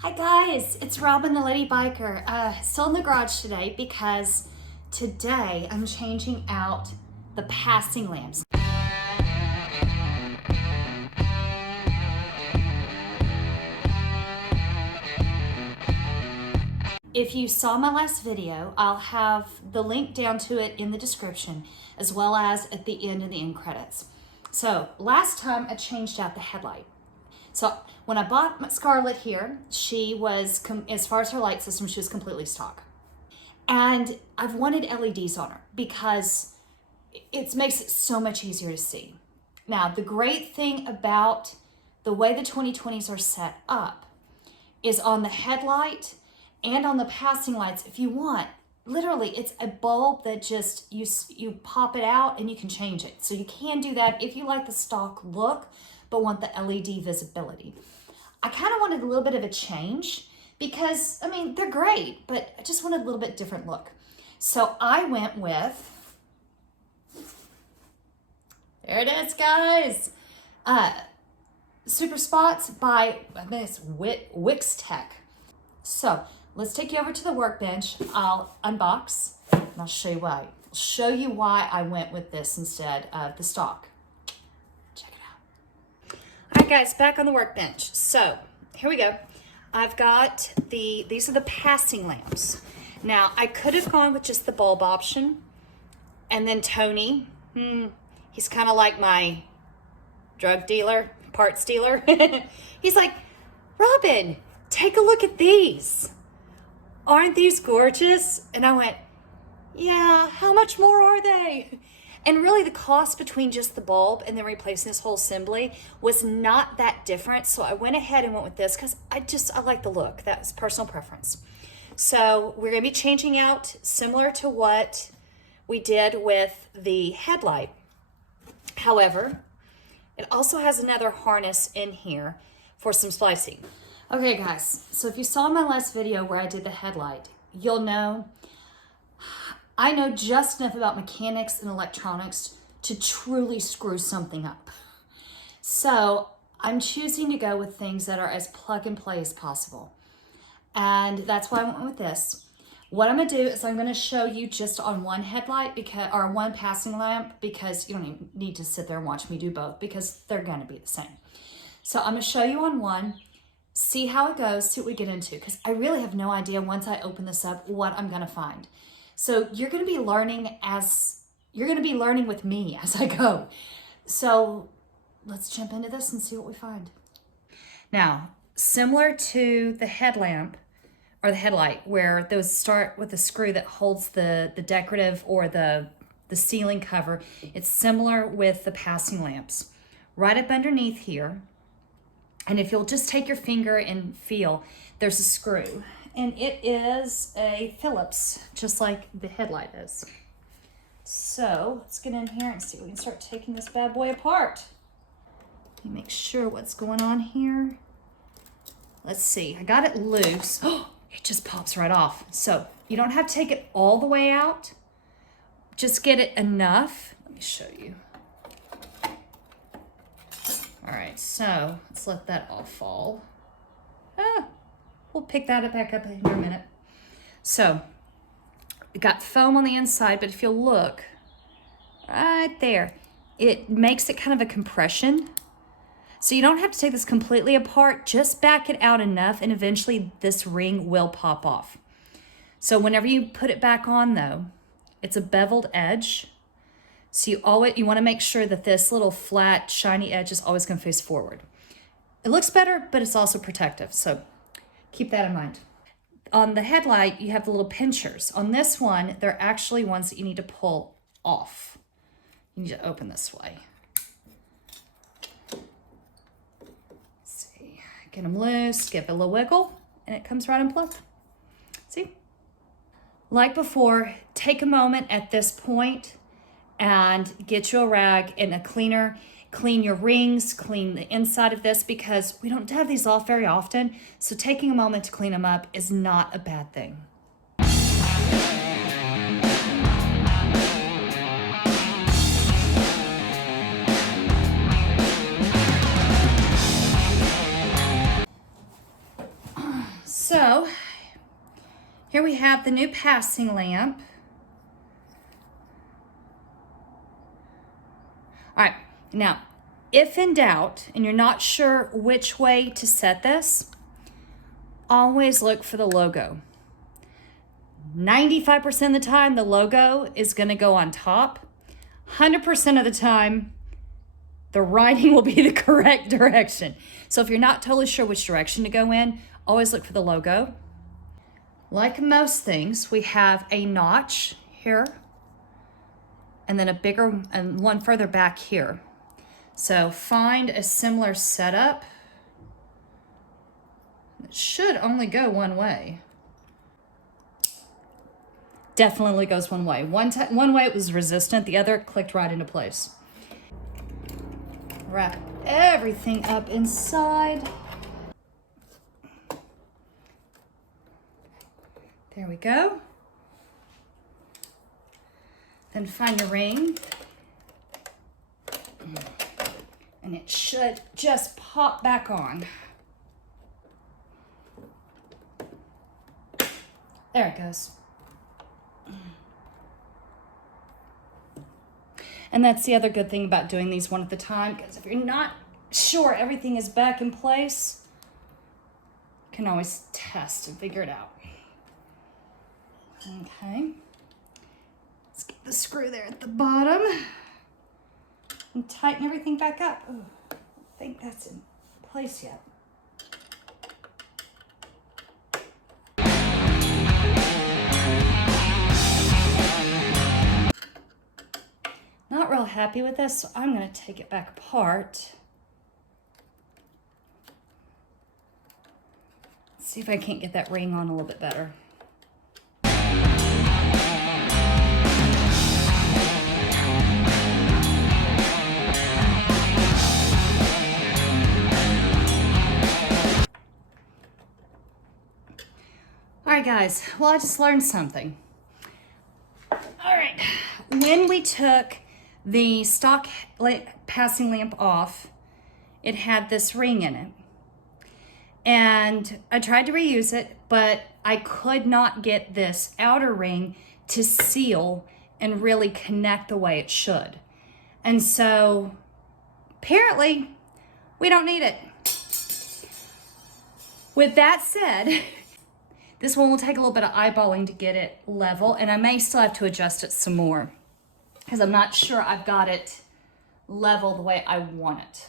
Hi guys, it's Robin the Lady Biker. Still in the garage today because today I'm changing out the passing lamps. If you saw my last video, I'll have the link down to it in the description as well as at the end of the end credits. So last time I changed out the headlight. So when I bought Scarlett here, she was, as far as her light system, she was completely stock. And I've wanted LEDs on her because it makes it so much easier to see. Now, the great thing about the way the 2020s are set up is on the headlight and on the passing lights, if you want, literally it's a bulb that just, you pop it out and you can change it. So you can do that if you like the stock look, but want the LED visibility. I kind of wanted a little bit of a change because, I mean, they're great, but I just wanted a little bit different look. So I went with, there it is, guys. Superspots by, I think it's WixTech. So let's take you over to the workbench. I'll unbox and I'll show you why. I'll show you why I went with this instead of the stock. Check it out. All right, guys, back on the workbench. So here we go. I've got these are the passing lamps. Now, I could have gone with just the bulb option, and then Tony, he's kind of like my drug dealer, parts dealer. He's like, Robin, take a look at these. Aren't these gorgeous? And I went, yeah, how much more are they? And really the cost between just the bulb and then replacing this whole assembly was not that different. So I went ahead and went with this because I like the look. That's personal preference. So we're gonna be changing out similar to what we did with the headlight. However, it also has another harness in here for some splicing. Okay guys, so if you saw my last video where I did the headlight, you'll know I know just enough about mechanics and electronics to truly screw something up. So I'm choosing to go with things that are as plug and play as possible. And that's why I went with this. What I'm gonna do is I'm gonna show you just on one headlight or one passing lamp, because you don't even need to sit there and watch me do both because they're gonna be the same. So I'm gonna show you on one, see how it goes, see what we get into, because I really have no idea once I open this up what I'm gonna find. So you're gonna be learning with me as I go. So let's jump into this and see what we find. Now, similar to the headlamp or the headlight, where those start with a screw that holds the decorative or the ceiling cover, it's similar with the passing lamps. Right up underneath here, and if you'll just take your finger and feel, there's a screw. And it is a Phillips, just like the headlight is. So let's get in here and see if we can start taking this bad boy apart. Let me make sure what's going on here. Let's see, I got it loose. Oh, it just pops right off. So you don't have to take it all the way out. Just get it enough. Let me show you. All right, so let's let that all fall. We'll pick that back up in a minute. So, it got foam on the inside, but if you'll look, right there, it makes it kind of a compression. So you don't have to take this completely apart, just back it out enough, and eventually this ring will pop off. So whenever you put it back on though, it's a beveled edge. So you want to make sure that this little flat, shiny edge is always going to face forward. It looks better, but it's also protective. So keep that in mind. On the headlight, you have the little pinchers. On this one, they're actually ones that you need to pull off. You need to open this way. Let's see, get them loose, give it a little wiggle, and it comes right in place. See? Like before, take a moment at this point and get you a rag and a cleaner. Clean your rings, clean the inside of this, because we don't have these off very often. So taking a moment to clean them up is not a bad thing. So here we have the new passing lamp. All right, now, if in doubt and you're not sure which way to set this, always look for the logo. 95% of the time, the logo is gonna go on top. 100% of the time, the writing will be the correct direction. So if you're not totally sure which direction to go in, always look for the logo. Like most things, we have a notch here and then a bigger and one further back here. So find a similar setup. It should only go one way. Definitely goes one way. One way it was resistant, the other clicked right into place. Wrap everything up inside. There we go. Then find your ring. And it should just pop back on. There it goes. And that's the other good thing about doing these one at a time, because if you're not sure everything is back in place, you can always test and figure it out. Okay. Let's get the screw there at the bottom and tighten everything back up. Ooh, I don't think that's in place yet. Not real happy with this, so I'm going to take it back apart. Let's see if I can't get that ring on a little bit better. All right, guys, well, I just learned something. All right, when we took the stock passing lamp off, it had this ring in it. And I tried to reuse it, but I could not get this outer ring to seal and really connect the way it should. And so apparently we don't need it. With that said, this one will take a little bit of eyeballing to get it level, and I may still have to adjust it some more because I'm not sure I've got it level the way I want it.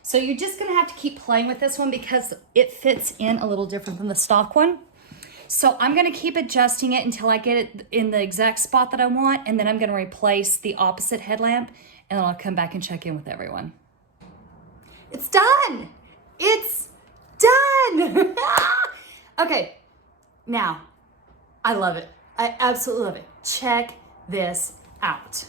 So you're just gonna have to keep playing with this one because it fits in a little different than the stock one. So I'm gonna keep adjusting it until I get it in the exact spot that I want, and then I'm gonna replace the opposite headlamp, and then I'll come back and check in with everyone. It's done! It's done! Okay, now, I love it. I absolutely love it. Check this out.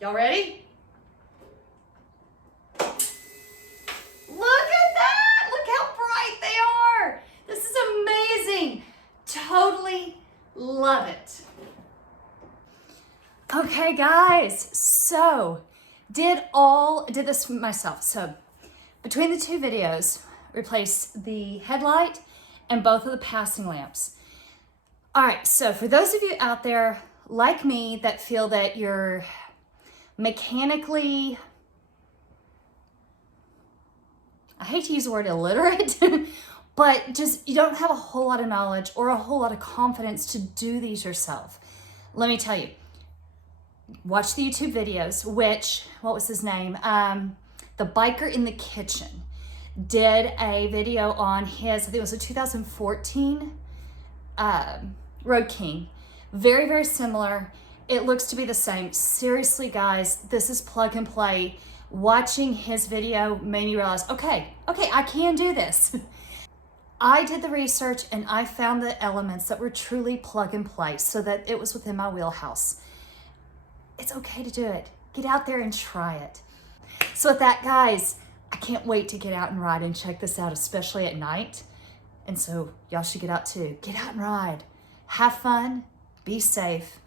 Y'all ready? Look at that! Look how bright they are! This is amazing. Totally love it. Okay, guys, so did this myself. So between the two videos, replaced the headlight and both of the passing lamps. All right, so for those of you out there like me that feel that you're mechanically, I hate to use the word illiterate, but just you don't have a whole lot of knowledge or a whole lot of confidence to do these yourself. Let me tell you, watch the YouTube videos, which, what was his name? The Biker in the Kitchen did a video on his, I think it was a 2014 Road King. Very, very similar. It looks to be the same. Seriously, guys, this is plug and play. Watching his video made me realize, okay, I can do this. I did the research and I found the elements that were truly plug and play so that it was within my wheelhouse. It's okay to do it. Get out there and try it. So with that, guys, I can't wait to get out and ride and check this out, especially at night. And so y'all should get out too. Get out and ride. Have fun. Be safe.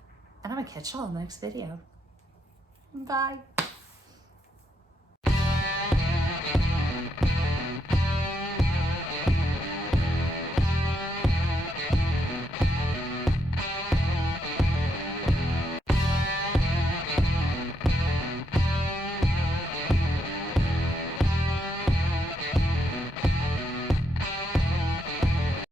And I'm gonna catch y'all in the next video. Bye.